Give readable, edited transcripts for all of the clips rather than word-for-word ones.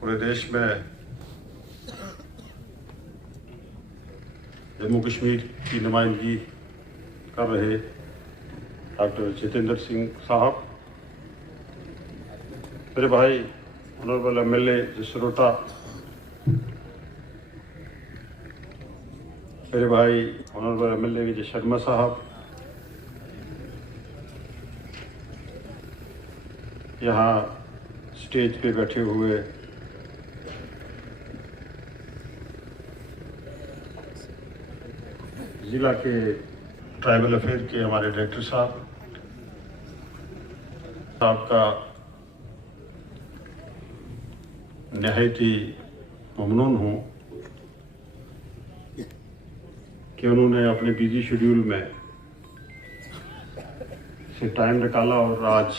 पूरे देश में जम्मू कश्मीर की नुमाइंदगी कर रहे डॉक्टर जितेंद्र सिंह साहब, मेरे भाई ऑनरेबल MLA जसरोटा, मेरे भाई ऑनरेबल MLA विजय शर्मा साहब, यहाँ स्टेज पे बैठे हुए ज़िला के ट्राइबल अफेयर के हमारे डायरेक्टर साहब का नहायत ही ममनून हूँ कि उन्होंने अपने बिजी शेड्यूल में से टाइम निकाला और आज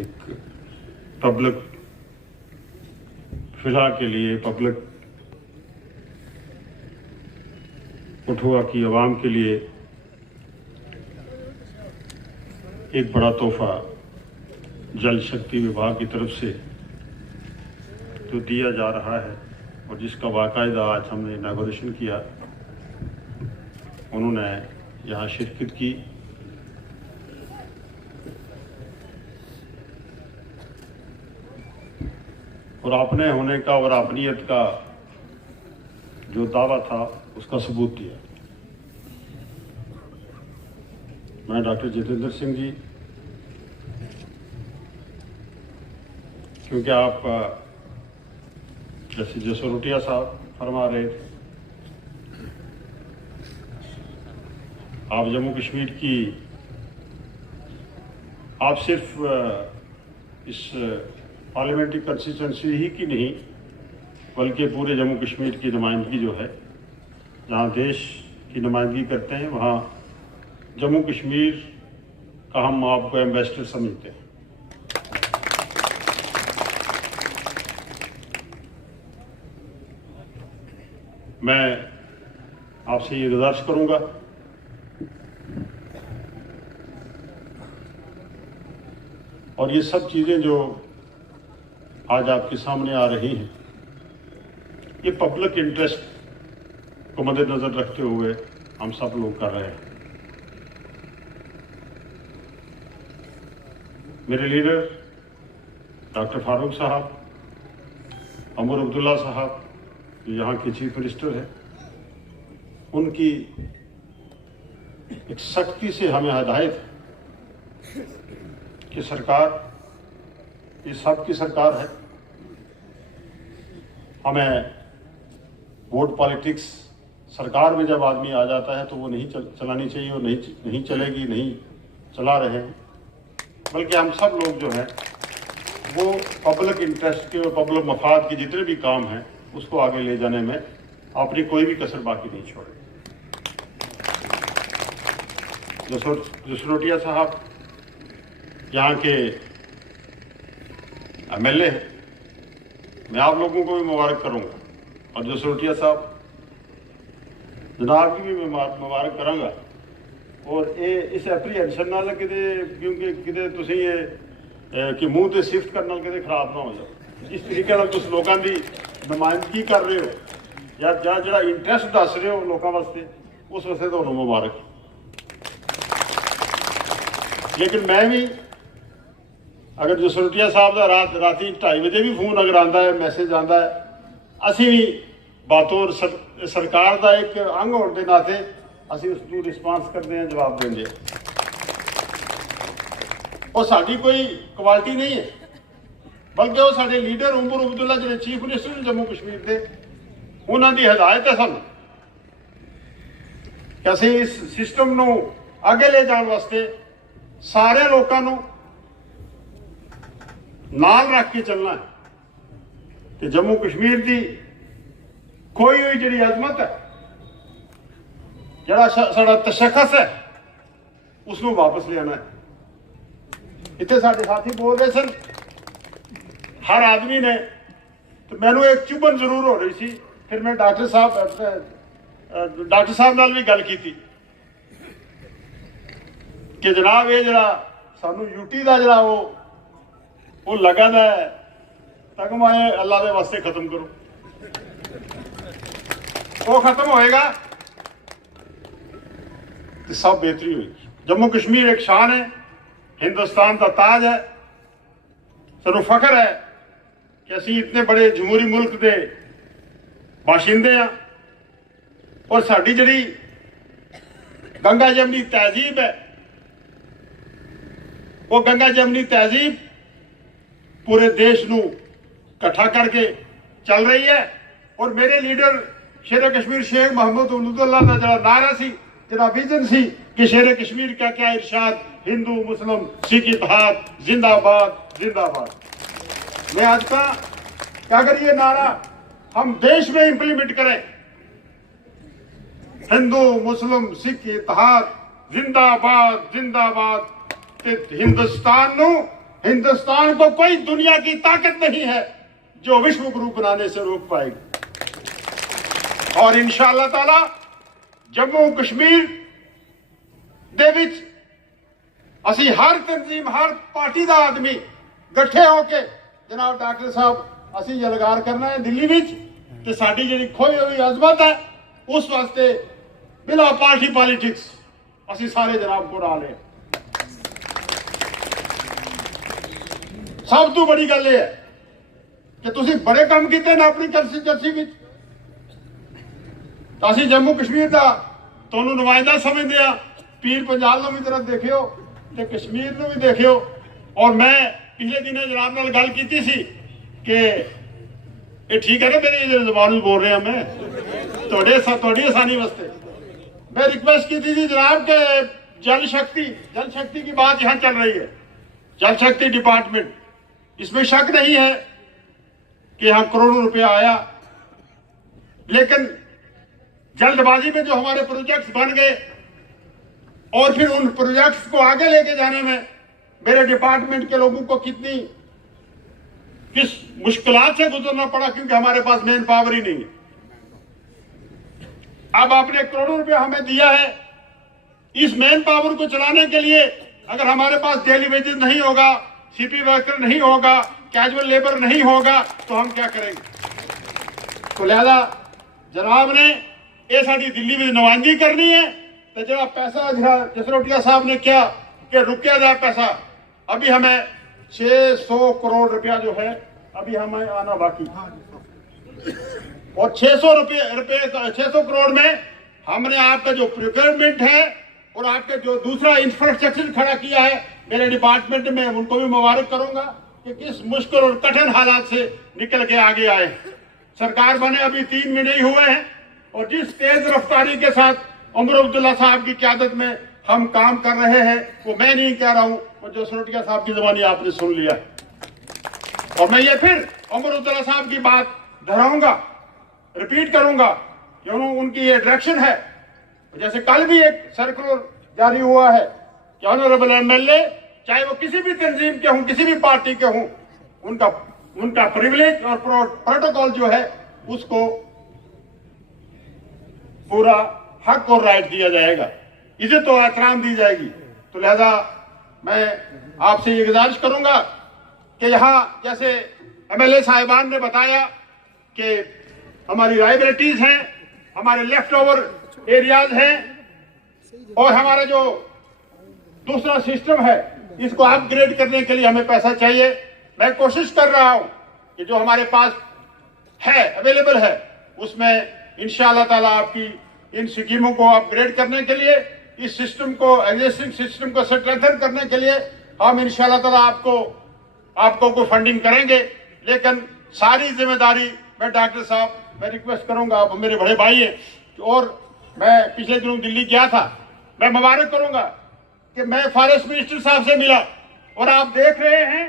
एक पब्लिक फिलहाल के लिए पब्लिक कठुआ की आवाम के लिए एक बड़ा तोहफा जल शक्ति विभाग की तरफ से जो दिया जा रहा है और जिसका बाकायदा आज हमने इनॉग्रेशन किया, उन्होंने यहाँ शिरकत की। और अपने होने का और अपनीयत का जो दावा था उसका सबूत दिया। मैं डॉक्टर जितेंद्र सिंह जी, क्योंकि आप जैसे जसरोटिया साहब फरमा रहे थे, आप जम्मू कश्मीर की, आप सिर्फ इस पार्लियामेंट्री कंस्टिट्यूंसी ही की नहीं बल्कि पूरे जम्मू कश्मीर की नुमाइंदगी जो है, जहाँ देश की नुमाइंदगी करते हैं वहाँ जम्मू कश्मीर का हम आपको एम्बेसडर समझते हैं। मैं आपसे ये गुजारिश करूंगा और ये सब चीज़ें जो आज आपके सामने आ रही हैं, ये पब्लिक इंटरेस्ट को मद्देनजर रखते हुए हम सब लोग कर रहे हैं। मेरे लीडर डॉक्टर फारूक साहब, अमर अब्दुल्ला साहब जो यहाँ के चीफ मिनिस्टर हैं, उनकी एक सख्ती से हमें हिदायत है कि सरकार ये सबकी सरकार है, हमें वोट पॉलिटिक्स सरकार में जब आदमी आ जाता है तो वो नहीं चलानी चाहिए और नहीं चलेगी, नहीं चला रहे हैं, बल्कि हम सब लोग जो हैं वो पब्लिक इंटरेस्ट के और पब्लिक मफाद के जितने भी काम हैं उसको आगे ले जाने में अपनी कोई भी कसर बाकी नहीं छोड़े। जसरोटिया साहब यहाँ के MLA हैं, मैं आप लोगों को भी मुबारक करूँगा और जसरोटिया साहब जनाब की भी मुबारक करांगा। और ये इस एप्रीहेंशन नाल किते क्योंकि किते तुसीं ये कि मुँह ते सिफ्त करने किते खराब ना हो जाओ। इस तरीके नाल तुसीं लोकां दी नुमाइंदगी कर रहे हो या जिहड़ा इंटरेस्ट दस रहे हो लोकां वास्ते, उस वास्ते तुहानूं मुबारक। लेकिन मैं भी अगर जसरोटिया साहब का राती 2:30 बजे भी फोन अगर आता है, मैसेज आता है, असी भी बातों सरकार का एक अंग होने के नाते असी उसको रिस्पांस करते हैं, जवाब देंगे। और साड़ी कोई क्वालिटी नहीं है, बल्कि वो साढ़े लीडर उमर अब्दुल्ला जो चीफ मिनिस्टर जम्मू कश्मीर के, उन्होंने हिदायत है सन कि असी इस सिस्टम को आगे ले जाने वास्ते सारे लोगों को नाल रख के चलना है कि जम्मू कश्मीर की खोई हुई जी अजमत है, जरा साड़ा तशखस है, उसको वापस ले आना है। इतने साढ़े साथी बोल रहे सन, हर आदमी ने, तो मैनू एक चुभन जरूर हो रही थी। फिर मैं डॉक्टर साहब नाल भी गल की कि जनाब ये जरा सानू यूटी का जरा वो वो लगन है तगमाए अल्लाह के वास्ते खत्म करो, वो खत्म होएगा तो सब बेहतरी होगी। जम्मू कश्मीर एक शान है, हिंदुस्तान का ताज है। सानू फखर है कि असी इतने बड़े जमहूरी मुल्क के बाशिंदे हाँ और साडी जिहड़ी गंगा जमनी तहजीब है वो गंगा जमनी तहजीब पूरे देश नू इकट्ठा करके चल रही है। और मेरे लीडर शेर कश्मीर शेख मोहम्मद उमदुल्ला का जरा नारा सी, जरा विजन सी कि शेर कश्मीर का क्या इरशाद, हिंदू मुस्लिम सिख इत्तेहाद जिंदाबाद जिंदाबाद। मैं आज का क्या अगर ये नारा हम देश में इंप्लीमेंट करें, हिंदू मुस्लिम सिख इत्तेहाद जिंदाबाद जिंदाबाद, तो हिंदुस्तान को कोई दुनिया की ताकत नहीं है जो विश्व गुरु बनाने से रोक पाएगी। और इंशाअल्लाह ताला जम्मू कश्मीर दे विच असी हर तंजीम हर पार्टी का आदमी इकट्ठे होके जनाब डॉक्टर साहब असी यलगार करना है दिल्ली विच, ते साडी जिहड़ी खोई हुई अजमत है उस वास्ते बिना पार्टी पॉलिटिक्स असी सारे जनाब को ला लें। सब तो बड़ी गल यह है कि तुसी बड़े काम किए ना अपनी कंस्टिट्यूएंसी विच, तो असी जम्मू कश्मीर का तुहानू नुमाइंदा समझते हैं। पीर पंजाब को भी तरफ देखियो ते कश्मीर को भी देखियो। और मैं पिछले दिनों जनाब नाल गल की सी कि ये ठीक है ना मेरी जबान बोल रहा मैं थोड़ी आसानी वास्ते मैं रिक्वेस्ट की थी जनाब के जल शक्ति की बात यहाँ चल रही है, जल शक्ति डिपार्टमेंट, इसमें शक नहीं है कि यहाँ करोड़ों रुपया आया, लेकिन जल्दबाजी में जो हमारे प्रोजेक्ट्स बन गए और फिर उन प्रोजेक्ट्स को आगे लेके जाने में मेरे डिपार्टमेंट के लोगों को किस मुश्किलात से गुजरना पड़ा, क्योंकि हमारे पास मेन पावर ही नहीं है। अब आपने करोड़ों रुपया हमें दिया है, इस मेन पावर को चलाने के लिए अगर हमारे पास डेली वेजेस नहीं होगा, सीपी वर्कर नहीं होगा, कैजुअल लेबर नहीं होगा, तो हम क्या करेंगे। तो लिहाजा जनाब ने ये साड़ी दिल्ली में नुमाइंदगी करनी है, तो जरा पैसा जसरोटिया साहब ने क्या कि रुकिया जाए पैसा, अभी हमें 600 करोड़ रुपया जो है अभी हमें आना बाकी, और 600 करोड़ में हमने आपका जो प्रोक्योरमेंट है और आपके जो दूसरा इंफ्रास्ट्रक्चर खड़ा किया है मेरे डिपार्टमेंट में, उनको भी मुबारक करूंगा कि किस मुश्किल और कठिन हालात से निकल के आगे आए। सरकार बने अभी 3 महीने ही हुए हैं और जिस तेज रफ्तारी के साथ उमर अब्दुल्ला साहब की क़यादत में हम काम कर रहे हैं वो मैं नहीं कह रहा हूं, वो जसरोटिया साहब की ज़बानी आपने सुन लिया। और मैं ये फिर उमर अब्दुल्ला साहब की बात दोहराऊंगा, रिपीट करूंगा कि उनकी ये डायरेक्शन है। जैसे कल भी एक सर्कुलर जारी हुआ है कि ऑनरेबल एमएलए चाहे वो किसी भी तंजीम के हों, किसी भी पार्टी के हों, उनका प्रिविलेज और प्रोटोकॉल जो है उसको पूरा हक और राइट दिया जाएगा, इज्जत और एहतराम दी जाएगी। तो लिहाजा मैं आपसे ये गुजारिश करूंगा कि यहाँ जैसे एमएलए साहिबान ने बताया कि हमारी लाइबिलिटीज हैं, हमारे लेफ्ट ओवर एरियाज हैं और हमारा जो दूसरा सिस्टम है इसको अपग्रेड करने के लिए हमें पैसा चाहिए। मैं कोशिश कर रहा हूं कि जो हमारे पास है अवेलेबल है उसमें इंशाअल्लाह ताला आपकी इन स्कीमों को अपग्रेड करने के लिए, इस सिस्टम को एग्जिस्टिंग सिस्टम को स्ट्रेंथन करने के लिए हम इंशाअल्लाह ताला आपको को फंडिंग करेंगे। लेकिन सारी जिम्मेदारी मैं डॉक्टर साहब मैं रिक्वेस्ट करूंगा, आप मेरे बड़े भाई हैं और मैं पिछले दिनों दिल्ली गया था, मैं मुबारक करूंगा कि मैं फॉरेस्ट मिनिस्टर साहब से मिला और आप देख रहे हैं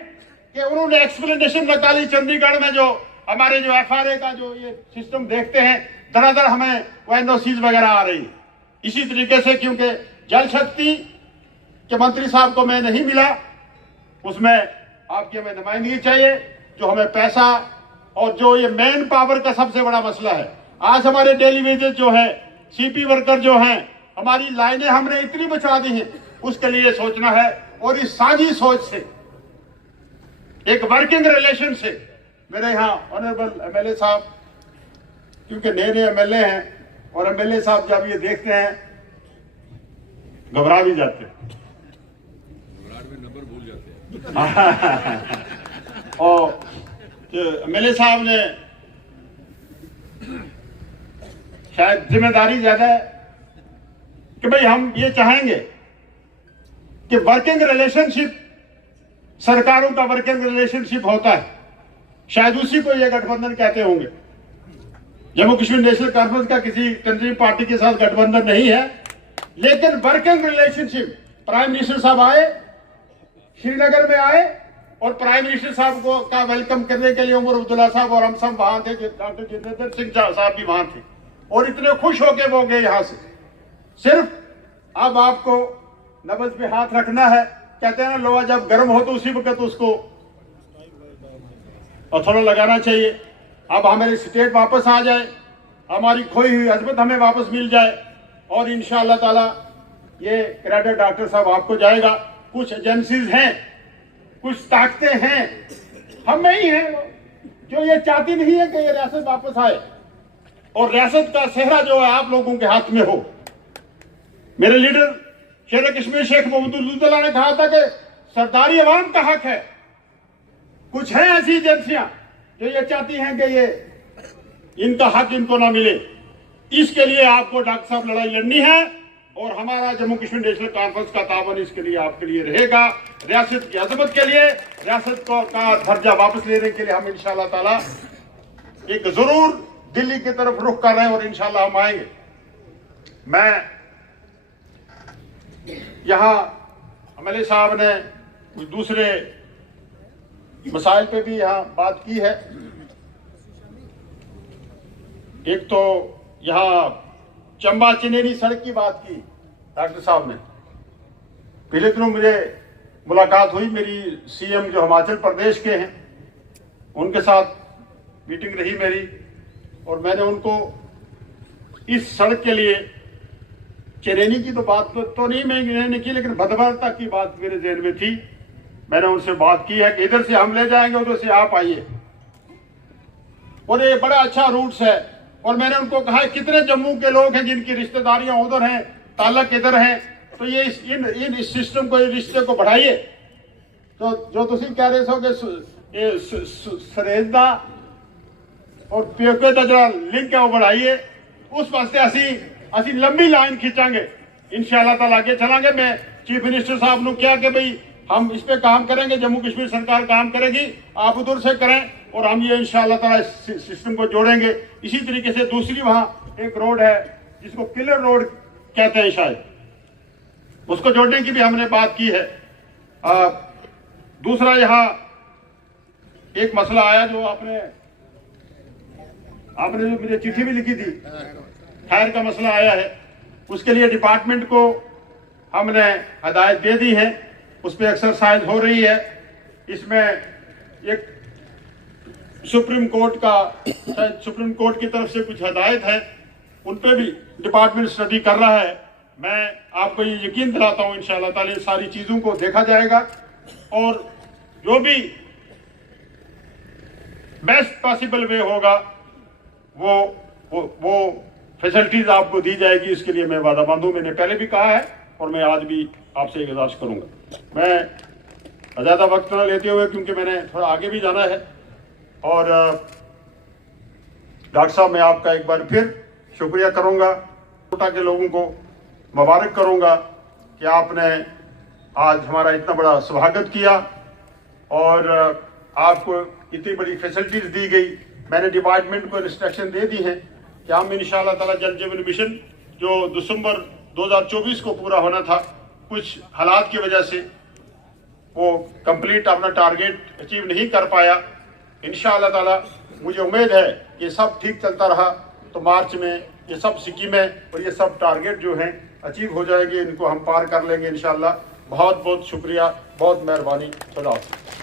कि उन्होंने एक्सप्लेनेशन निकाली चंडीगढ़ में, जो हमारे जो एफआरए का जो ये सिस्टम देखते हैं धड़ाधड़ हमें वो एनओसीज वगैरह आ रही। इसी तरीके से क्योंकि जल शक्ति के मंत्री साहब को मैं नहीं मिला, उसमें आपकी हमें नुमाइंदगी चाहिए, जो हमें पैसा और जो ये मेन पावर का सबसे बड़ा मसला है। आज हमारे डेली वेजेस जो है, सीपी वर्कर जो हैं, हमारी लाइनें हमने इतनी बचा दी हैं, उसके लिए सोचना है और इस साझी सोच से एक वर्किंग रिलेशनशिप। मेरे यहाँ ऑनरेबल एमएलए साहब, क्योंकि नए नए एमएलए हैं और एमएलए साहब जब ये देखते हैं घबरा भी जाते हैं, नंबर भूल जाते हैं। और एमएलए साहब ने शायद जिम्मेदारी ज्यादा है कि भाई हम ये चाहेंगे कि वर्किंग रिलेशनशिप, सरकारों का वर्किंग रिलेशनशिप होता है, शायद उसी को ये गठबंधन कहते होंगे। जम्मू कश्मीर नेशनल कॉन्फ्रेंस का किसी कंट्री पार्टी के साथ गठबंधन नहीं है, लेकिन वर्किंग रिलेशनशिप। प्राइम मिनिस्टर साहब आए, श्रीनगर में आए, और प्राइम मिनिस्टर साहब को का वेलकम करने के लिए उमर अब्दुल्ला साहब और हम सब वहां थे, डॉक्टर जितेंद्र सिंह साहब भी वहां थे, और इतने खुश होके वो गए यहां से। सिर्फ अब आपको नब्ज पे हाथ रखना है, कहते हैं ना लोहा जब गर्म हो तो उसी वक्त उसको और थोड़ा लगाना चाहिए। अब हमारी स्टेट वापस आ जाए, हमारी खोई हुई अजमत हमें वापस मिल जाए, और इंशाअल्लाह ताला ये क्रेडिट डॉक्टर साहब आपको जाएगा। कुछ एजेंसीज हैं, कुछ ताकतें हैं, हम में ही हैं जो ये चाहती नहीं है कि ये रियासत वापस आए, और रियासत का सेहरा जो है आप लोगों के हाथ में हो। मेरे लीडर शेर कश्मीर शेख महमूदुल्लाह ने कहा था कि सरदारी अवाम का हक है। कुछ हैं ऐसी एजेंसियां जो ये चाहती हैं कि ये इनका हक इनको ना मिले। इसके लिए आपको डॉक्टर साहब लड़ाई लड़नी है, और हमारा जम्मू कश्मीर नेशनल कॉन्फ्रेंस का तावन इसके लिए आपके लिए रहेगा। रियासत की अजमत के लिए, रियासत को का दर्जा वापस लेने के लिए हम इंशाअल्लाह ताला एक जरूर दिल्ली की तरफ रुख कर रहे हैं, और इंशाअल्लाह हम आएंगे। मैं यहाँ एमएलए साहब ने कुछ दूसरे मसाइल पे भी यहाँ बात की है। एक तो यहाँ चंबा चिनेरी सड़क की बात की डॉक्टर साहब ने। पिछले दिनों मुझे मुलाकात हुई, मेरी सीएम जो हिमाचल प्रदेश के हैं उनके साथ मीटिंग रही मेरी, और मैंने उनको इस सड़क के लिए चरेनी की तो बात तो नहीं मैंने की, लेकिन भदभरता की बात मेरे जहन में थी। मैंने उनसे बात की है कि इधर से हम ले जाएंगे, उधर से आप आइए, और ये बड़ा अच्छा रूट्स है। और मैंने उनको कहा है कितने जम्मू के लोग हैं जिनकी रिश्तेदारियां उधर हैं, ताल्लुक इधर हैं, तो ये इन सिस्टम को, इस रिश्ते को बढ़ाइए। तो जो तुम कह रहे हो कि सरेजदा और प्योके का जो लिंक है वो बढ़ाइए, उस वास्ते असी लंबी लाइन खींचांगे, इंशाअल्लाह ताला आगे चलांगे। मैं चीफ मिनिस्टर साहब ने किया कि भाई हम इस पे काम करेंगे, जम्मू कश्मीर सरकार काम करेगी, आप उधर से करें, और हम ये इंशाअल्लाह ताला इस सिस्टम को जोड़ेंगे। इसी तरीके से दूसरी वहां एक रोड है जिसको किलर रोड कहते हैं शायद, उसको जोड़ने की भी हमने बात की है। दूसरा यहाँ एक मसला आया जो आपने जो मुझे चिट्ठी भी लिखी थी, खैर का मसला आया है, उसके लिए डिपार्टमेंट को हमने हदायत दे दी है, उस पर एक्सरसाइज हो रही है। इसमें एक सुप्रीम कोर्ट की तरफ से कुछ हदायत है, उन पे भी डिपार्टमेंट स्टडी कर रहा है। मैं आपको ये यकीन दिलाता हूँ इंशाअल्लाह ताला सारी चीजों को देखा जाएगा, और जो भी बेस्ट पॉसिबल वे होगा वो फैसिलिटीज आपको दी जाएगी। इसके लिए मैं वादाबंद हूं, मैंने पहले भी कहा है और मैं आज भी आपसे गुजारिश करूंगा। मैं ज़्यादा वक्त न लेते हुए, क्योंकि मैंने थोड़ा आगे भी जाना है, और डॉक्टर साहब मैं आपका एक बार फिर शुक्रिया करूंगा, कोटा के लोगों को मुबारक करूंगा कि आपने आज हमारा इतना बड़ा स्वागत किया, और आपको इतनी बड़ी फैसिलिटीज दी गई। मैंने डिपार्टमेंट को इंस्ट्रक्शन दे दी है कि हम इंशाअल्लाह ताला जल जीवन मिशन जो दिसंबर 2024 को पूरा होना था, कुछ हालात की वजह से वो कंप्लीट अपना टारगेट अचीव नहीं कर पाया। इंशाअल्लाह ताला मुझे उम्मीद है कि सब ठीक चलता रहा तो मार्च में ये सब स्कीमें और ये सब टारगेट जो हैं अचीव हो जाएंगे, इनको हम पार कर लेंगे इंशाअल्लाह। बहुत बहुत शुक्रिया, बहुत मेहरबानी, खुदा हाफ़िज़।